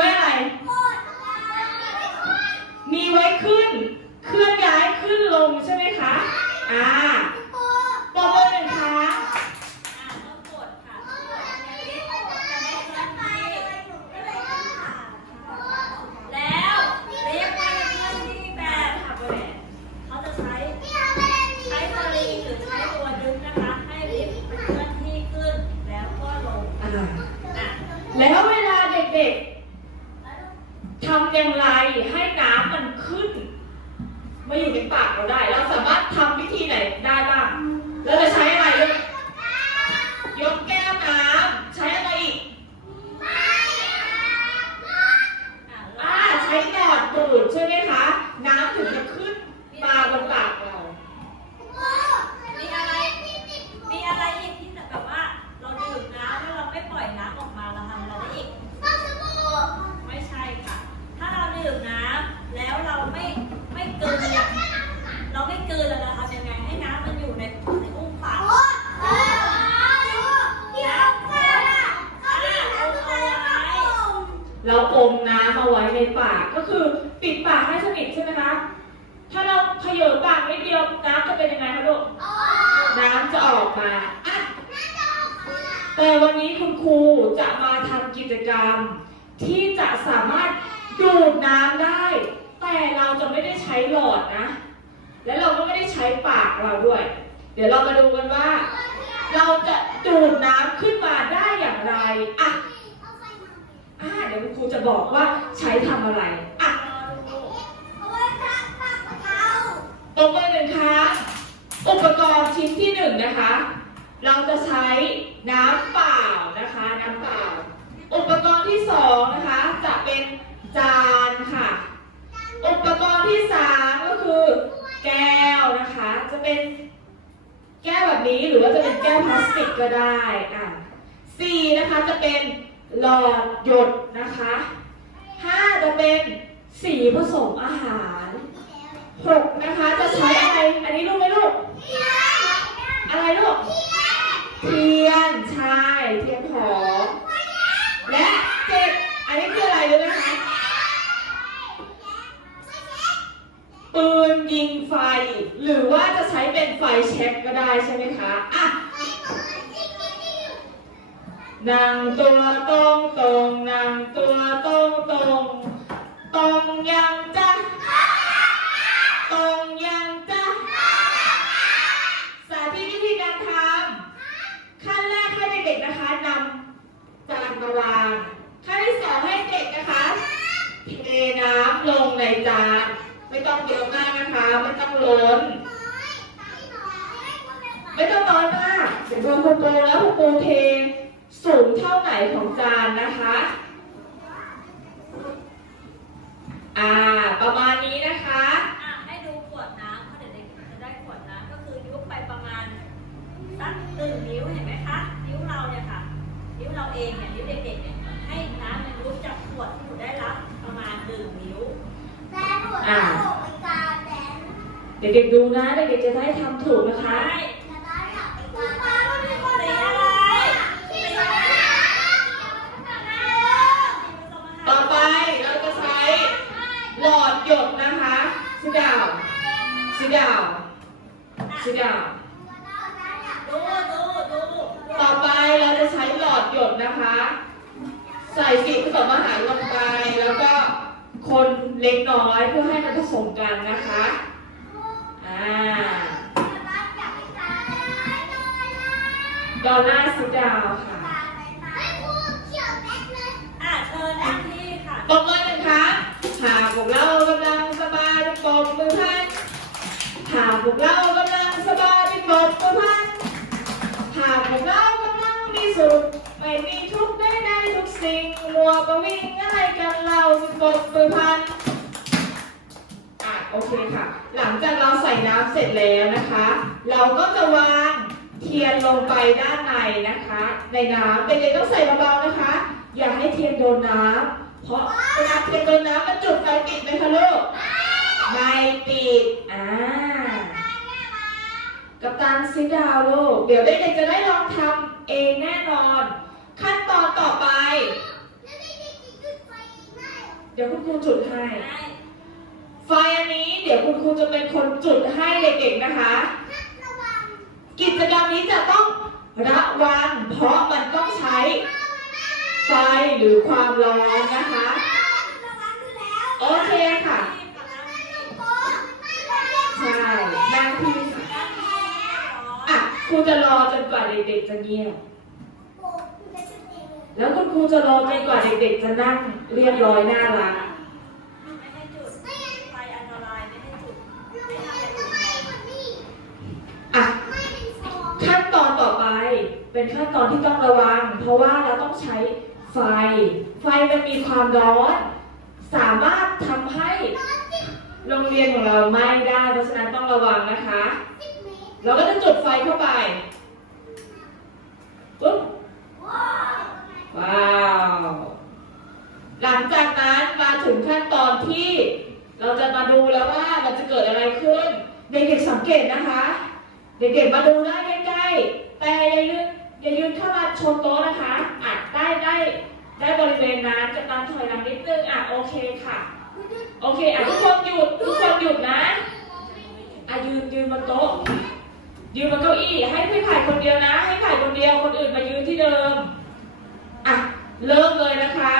ลิฟต์มันมีไว้อะไร มีไว้ขึ้น เคลื่อนย้ายขึ้นลงใช่ไหมคะ อ่าปรบมือหนึ่งครั้ง อ่าต้องกดค่ะกดอันนี้กดจะได้เคลื่อนที่แล้วเรียกว่าเคลื่อนที่แบบค่ะโบแดนเขาจะใช้ใช้สลิงหรือใช้ตัวดึงนะคะ ให้ลิฟต์เคลื่อนที่ขึ้นแล้วก็ลง อ่า อะ แล้วเวลาเด็กๆทำอย่างไรให้น้ำมันขึ้น มาอยู่ในปากเราได้ เราสามารถทำวิธีไหนได้บ้าง เราจะใช้อะไรลูกยกแก้วน้ำใช้อะไรอีก อะ อ่าใช้หลอดดูดใช่ไหมคะ น้ำถึงจะขึ้นมาบนปากเรา มีอะไร มีอะไรอีกที่แบบว่า เราดื่มน้ำแล้วเราไม่ปล่อยน้ำออกมาเราทำอะไรได้อีก ไม่ใช่ค่ะ ถ้าเราดื่มน้ำแล้วเราไม่ไม่เกินเราไม่เกินแล้วเราทำยังไงให้น้ำมันอยู่ในในอุ้งปากเอาไว้ เราอมน้ำเอาไว้ในปากก็คือปิดปากให้สนิทใช่ไหมคะ ถ้าเราเขย่อปากนิดเดียวน้ำจะเป็นยังไงคะลูก น้ำจะออกมาอะแต่วันนี้ คุณครูจะมาทำกิจกรรม ที่จะสามารถดูดน้ำได้ แต่เราจะไม่ได้ใช้หลอดนะ และเราก็ไม่ได้ใช้ปากเราด้วย เดี๋ยวเรามาดูกันว่า เราจะดูดน้ำขึ้นมาได้อย่างไรอะอะเดี๋ยวคุณครูจะบอกว่าใช้ทำอะไรอะตบมือหนึ่งครั้งอุปกรณ์ชิ้นที่หนึ่งนะคะ เราจะใช้น้ำเปล่านะคะน้ำเปล่า อุปกรณ์ที่สองนะคะจะเป็นจานค่ะ อุปกรณ์ที่สามก็คือ แก้วนะคะ จะเป็นแก้วแบบนี้หรือว่าจะเป็นแก้วพลาสติกก็ได้อะสี่นะคะจะเป็นหลอดหยดนะคะห้าจะเป็นสีผสมอาหารหกนะคะจะใช้อะไร อันนี้รู้ไหมลูก อะไรลูก เทียนใช่เทียนหอมและเจ็ดอันนี้คืออะไรรู้ไหมคะ ปืนยิงไฟ หรือว่าจะใช้เป็นไฟแช็กก็ได้ใช่ไหมคะอะนั่งตัวตรงตรงนั่งตัวตรงตรงตรงยังจ้ะตรงยังจ้ะสาธิตวิธีการทำขั้นแรกให้เด็กๆนะคะนำจานมาวางขั้นที่สองให้เด็กนะคะเทน้ำลงในจานไม่ต้องเยอะมากนะคะ ไม่ต้องล้น ไม่ต้องน้อยมากเดี๋ยวดูคุณปูแล้วคุณปูเทสูงเท่าไหนของจานนะคะ อ่า ประมาณนี้นะคะ อะให้ดูขวดน้ำเพราะเดี๋ยวเด็กจะได้ขวดน้ำก็คือยุบไปประมาณสักหนึ่งนิ้วเห็นไหมคะ นิ้วเราเนี่ยค่ะ นิ้วเราเองเนี่ยนิ้วเด็กๆเนี่ยให้น้ำมันยุบจากขวดที่หนูได้รับประมาณหนึ่งนิ้วเด็กๆดูนะ เด็กๆจะได้ทำถูกนะคะใช่สีอะไรสีอะไร ต่อไปเราจะใช้หลอดหยดนะคะ ซิดาวซิดาวซิดาวดูดูดูต่อไปเราจะใช้หลอดหยดนะคะ ใส่สีผสมอาหารลงไป แล้วก็คนเล็กน้อยเพื่อให้มันผสมกันนะคะ อ่าดอลลาร์ซิดาวค่ะอะเชิญนั่งที่ค่ะตบมือหนึ่งครั้งหากพวกเรากำลังสบายปรบมือพัน หากพวกเรากำลังสบายปรบมือพันหากพวกเรากำลังมีสุขไม่มีทุกข์ได้ในทุกสิ่งมัวประวิงอะไรกันเราปรบมือพันอะโอเคค่ะ หลังจากเราใส่น้ำเสร็จแล้วนะคะ เราก็จะวางเทียนลงไปด้านในนะคะ ในน้ำเด็กๆต้องใส่เบาๆนะคะ อย่าให้เทียนโดนน้ำเพราะเวลาเทียนโดนน้ำมันจุดไฟติดไหมคะลูกไม่ติดอ่า กัปตันซิดาวลูก เดี๋ยวเด็กๆจะได้ลองทำเองแน่นอน ขั้นตอนต่อไป เดี๋ยวคุณครูจุดให้ได้ไฟอันนี้เดี๋ยวคุณครูจะเป็นคนจุดให้เด็กๆนะคะ กิจกรรมนี้จะต้องระวังเพราะมันต้องใช้ ไฟหรือความร้อนนะคะ โอเคค่ะ ใช่นั่งที่ค่ะอะค รูจะรอจนกว่าเด็กๆจะเงียบ แล้วคุณครูจะรอจนกว่าเด็กๆจะนั่งเรียบร้อยน่ารักไม่ให้จุดไฟอันตรายไม่ให้จุดไม่ทำอย่างอื่นอะ ขั้นตอนต่อไปเป็นขั้นตอนที่ต้องระวัง เพราะว่าเราต้องใช้ไฟ ไฟมันมีความร้อน สามารถทำให้โรงเรียนของเราไหม้ได้ เพราะฉะนั้นต้องระวังนะคะ เราก็จะจุดไฟเข้าไปปุ๊บว้าว หลังจากนั้นมาถึงขั้นตอนที่เราจะมาดูแล้วว่ามันจะเกิดอะไรขึ้น เด็กๆสังเกตนะคะ เด็กๆมาดูได้ใกล้ๆแต่อย่ายืนอย่ายืนเข้ามาชนโต๊ะนะคะอะได้ได้ได้บริเวณนั้นจะตามถอยหลังนิดนึงอะโอเคค่ะ โอเคอะทุกคนหยุดทุกคนหยุดนะอะยืนยืนบนโต๊ะ ยืนบนเก้าอี้ให้พี่ไผ่คนเดียวนะ ให้ไผ่คนเดียวคนอื่นมายืนที่เดิมอะเริ่มเลยนะคะ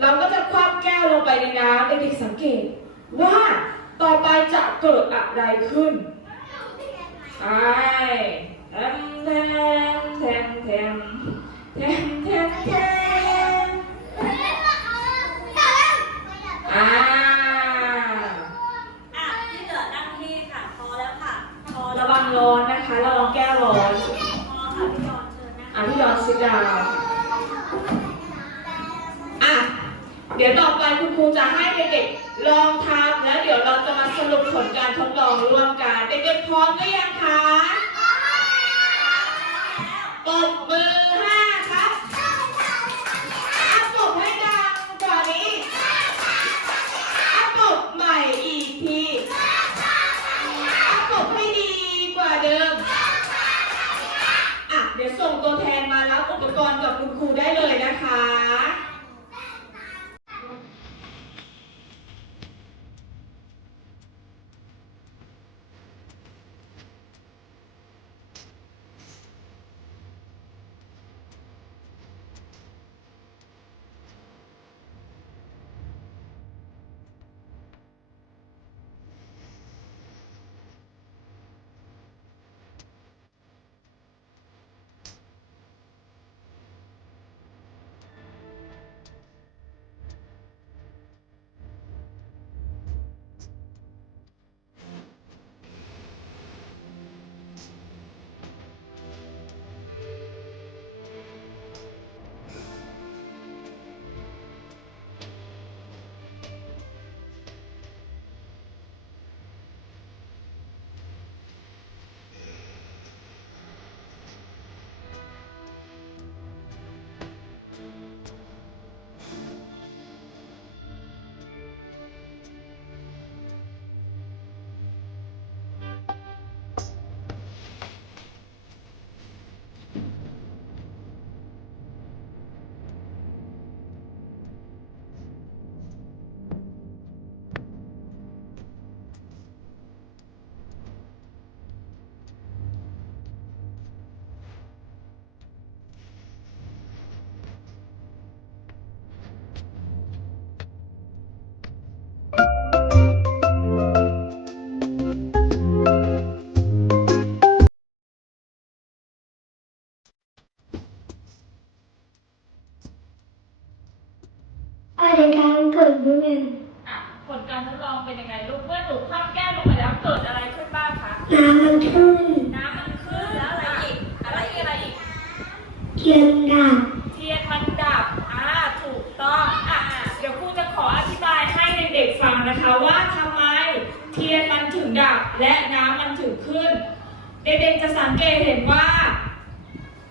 เราก็จะคว่ำแก้วลงไปในน้ำเด็กๆสังเกต ว่าต่อไปจะเกิดอะไรขึ้นไปแทมแทมแทมแทมแทมแทมแทมอ่า อะที่เหลือนั่งที่ค่ะ พอแล้วค่ะ พอแล้ ระ ว วังร้อนนะคะ ระวังแก้วร้อนพอค่ะพี่ยอนเชิญนะอะพี่ยอนซิดาวอะเดี๋ยวต่อไปคุณครูจะให้เด็กๆลองทำแล้วเดี๋ยวเราจะมาสรุปผลการทดลองร่วมกัน เด็กๆพร้อมหรือยังคะปรบมือ ได้เลยนะคะ กันเกิดขึ้นเนี่ยอะผลการทดลองเป็นยังไงลูกเมื่อหนูคว่ำแก้วลงไปแล้วเกิดอะไรขึ้นบ้างคะน้ำมันขึ้นน้ำมันขึ้นแล้วอะไรอีกอะไรอีกอะไรอีกเทียนดับเทียนมันดับอ่าถูกต้องอะอะเดี๋ยวครูจะขออธิบายให้เด็กๆฟังนะคะว่าทียนมันถึงดับและน้ำมันถึงขึ้น เด็กๆจะสังเกตเห็นว่า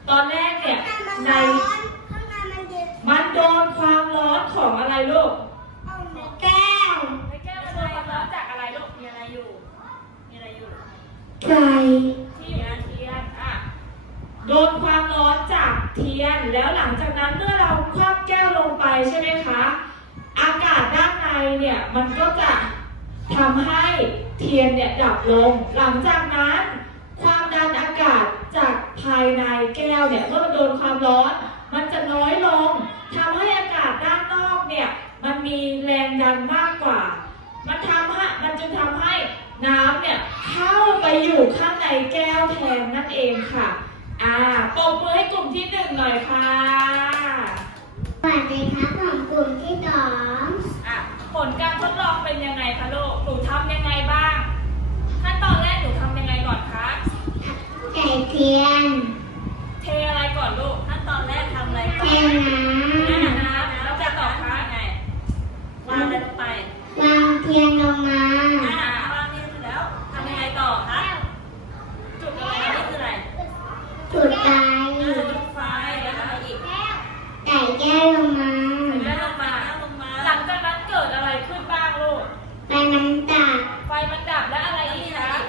ตอนแรกเนี่ยในข้างในมันเย็นมันโดนความร้อนของอะไรลูก ใจ ที่อยู่ในเทียนอะโดนความร้อนจากเทียน แล้วหลังจากนั้นเมื่อเราคว่ำแก้วลงไปใช่ไหมคะ อากาศด้านในเนี่ยมันก็จะทำให้เทียนเนี่ยดับลง หลังจากนั้นความดันอากาศจากภายในแก้วเนี่ยเมื่อมันโดนความร้อน มันจะน้อยลงทำให้อากาศด้านนอกเนี่ยมันมีแรงดันมากกว่า มันทำให้มันจึงทำให้ น้ำเนี่ยเข้าไปอยู่ข้างในแก้วแทนนั่นเองค่ะ อ่าปรบมือให้กลุ่มที่หนึ่งหน่อยค่ะ สวัสดีครับของกลุ่มที่สองอะผลการทดลองเป็นยังไงคะลูก หนูทำยังไงบ้าง ขั้นตอนแรกหนูทำยังไงก่อนคะใส่เทียนเทอะไรก่อนลูก ขั้นตอนแรกทำอะไรเทก่อนน้น้ำน้ำแล้วจะต่อคะยังไงวางอะไรลงไปำวางเทียนลงมา อ่า ต่อคะจุดอะไรนี่คืออะไรจุดไฟจุดไฟแล้วทำอะไรอีกใส่แก้วลงมาแล้วลงมาลงมา หลังจากนั้นเกิดอะไรขึ้นบ้างลูกไปมันตัดไฟมันดับแล้วอะไรแล้วอีมีกอะไรคะ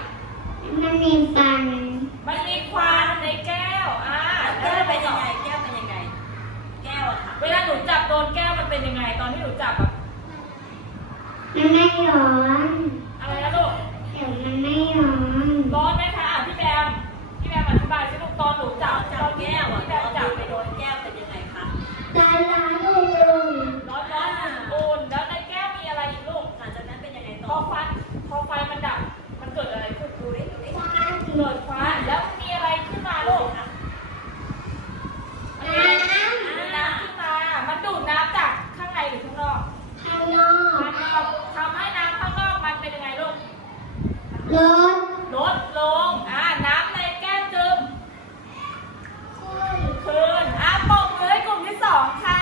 อีกมันมีฟันมันมีควันในแก้วอ่าแก้วเป็นยังไงแก้วเป็นยังไง แก้วอะค่ะเวลาหนูจับโดนแก้วมันเป็นยังไง ตอนที่หนูจับอะมันไม่ร้อน อะไรนะลูก เดี๋ยวมันไม่ร้อน ร้อนไหมคะอะพี่แบม พี่แบมอธิบายสิลูกตอนหนูจับ จั ต บ อนที่ แก้วอะ พี่แบ ตอ ม น จับ ที่ ไป ไป โด โด น นแก้วเป็นยังไงคะ ตาล้างอุ่น ร้อนร้อนอุ่นๆแล้วในแก้วมีอะไรอีกลูก หลังจากนั้นเป็นยังไง พ ต่ อ อ ควันพอไฟมันดับ มันเกิดอะไรขึ้นดูดิดูดิ ๆฟ้า เกิดควันแล้วมีอะไรขึ้นมาลูก น้ มีน้ำขึ้นมา มันดูดน้ำจากข้างในหรือข้างนอกำข้างนอก ข้างนอกทำให้น้ำข้างนอกมันเป็นยังไงลูก รถ ลดลง อ่า น้ำในแก้วจึงคืน อะปกมือให้กลุ่มที่สองค่ะ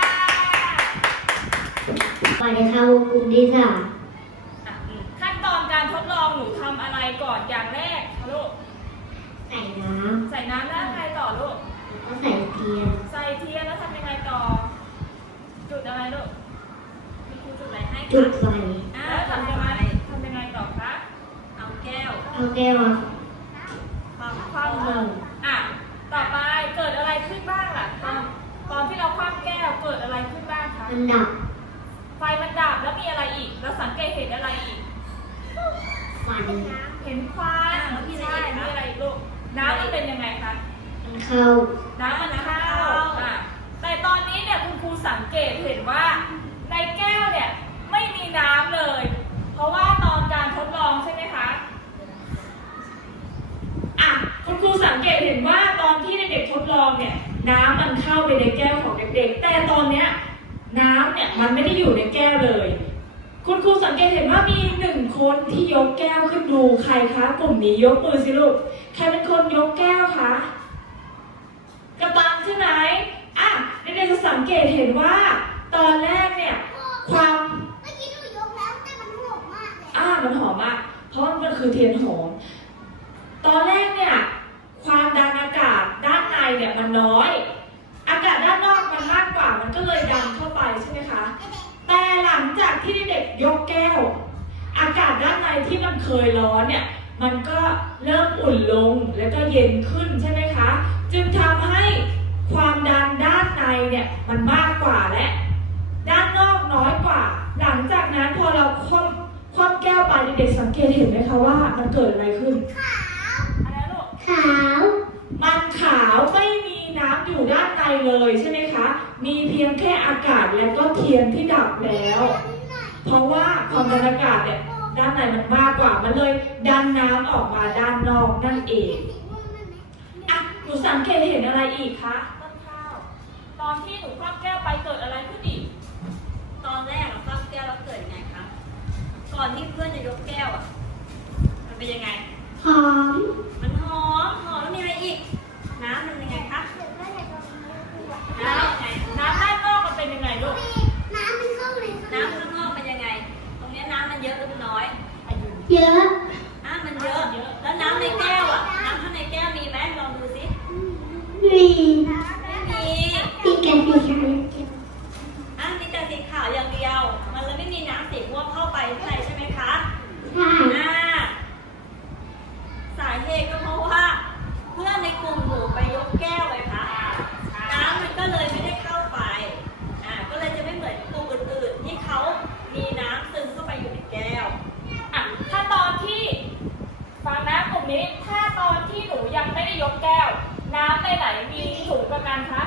สวัสดีครับกลุ่มที่สาม อะอืมขั้นตอนการทดลองหนูทำอะไรก่อนอย่างแรกคะลูก ใส่น้ ใส่ น้ำแล้วไงต่อลูกำแล้วก็ใส่เทียนใส่เทียนแล้วทำยังไงต่อ จุดอะไรลูกมีครูจุดอะไรให้จุดไฟอ่าแล้วทำทำยัยังงไงไงทำยังไงต่อคะเอาแก้วเอาแก้วมาความคว่ำลงอะ ต่อไปเกิดอะไรขึ้นบ้างล่ะตอนตอนที่เราคว่ำแก้วเกิดอะไรขึ้นบ้างคะ มันดับไฟมันดับแล้วมีอะไรอีก เราสังเกตเห็นอะไรอีกฟันเห็นควันใช่มีอะไรอีกลูก น้ำมันเป็นยังไงคะมันเข้าน้ำมันเข้าอะแต่ตอนนี้เนี่ยคุณครูสังเกตเห็นว่า ในแก้วเนี่ยไม่มีน้ำเลย เพราะว่าตอนการทดลองใช่ไหมคะอะคุณครูสังเกตเห็นว่าตอนที่เด็กๆทดลองเนี่ยน้ำมันเข้าไปในแก้วของเด็กๆ แต่ตอนเนี้ยน้ำเนี่ยมันไม่ได้อยู่ในแก้วเลย คุณครูสังเกตเห็นว่ามีหนึ่งคนที่ยกแก้วขึ้นดูใครคะกลุ่มนี้ยกมือสิลูก ใครเป็นคนยกแก้วคะ กระตังใช่ไหมอะเด็กๆจะสังเกตเห็นว่า ตอนแรกเนี่ย ความเมื่อกี้หนูยกแล้วแต่มันหอมมากเลยอ่ามันหอมมาก เพราะมันคือเทียนหอม ตอนแรกเนี่ย ความดันอากาศด้านในเนี่ยมันน้อย อากาศด้านนอกมันมากกว่า มันก็เลยดันเข้าไปใช่ไหมคะ แต่หลังจากที่เด็กๆยกแก้ว อากาศด้านในที่มันเคยร้อนเนี่ย มันก็ เริ่มอุ่นลงแล้วก็เย็นขึ้นใช่ไหมคะ จึงทำให้ความดันด้านในเนี่ยมันมากกว่าและด้านนอกน้อยกว่า หลังจากนั้นพอเราคว่ำคว่ำแก้วไปเด็กๆสังเกตเห็นไหมคะว่ามันเกิดอะไรขึ้นอะไรลูกขาวมันขาวไม่มีน้ำอยู่ด้านในเลยใช่ไหมคะมีเพียงแค่อากาศและก็เทียนที่ดับแล้ว เพราะว่าความดันอากาศเนี่ย ด้านในมันมากกว่ามันเลยดันน้ำออกมาด้านนอกนั่นเองอะหนูสังเกตเห็นอะไรอีกคะต้นข้าวตอนที่หนูคว่ำแก้วไปเกิดอะไรขึ้นอีกตอนแรกอะคว่ำแก้วแล้วเกิดยังไงคะก่อนที่เพื่อนจะยกแก้วอะมันเป็นยังไงหอมมันหอมหอมแล้วมีอะไรอีกน้ำมันยังไงคะน้ ลีนะ คะ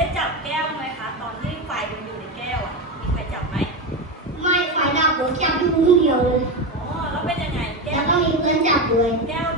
ได้จับแก้วไหมคะ ตอนที่ไฟมันอยู่ในแก้วอะ มีใครจับไหมไม่ไฟดับผมจับอยู่คนเดียวเลย อ๋อ แล้วเป็นยังไง แก้แล้ววก็มีเพื่อนจับด้วย แก้ว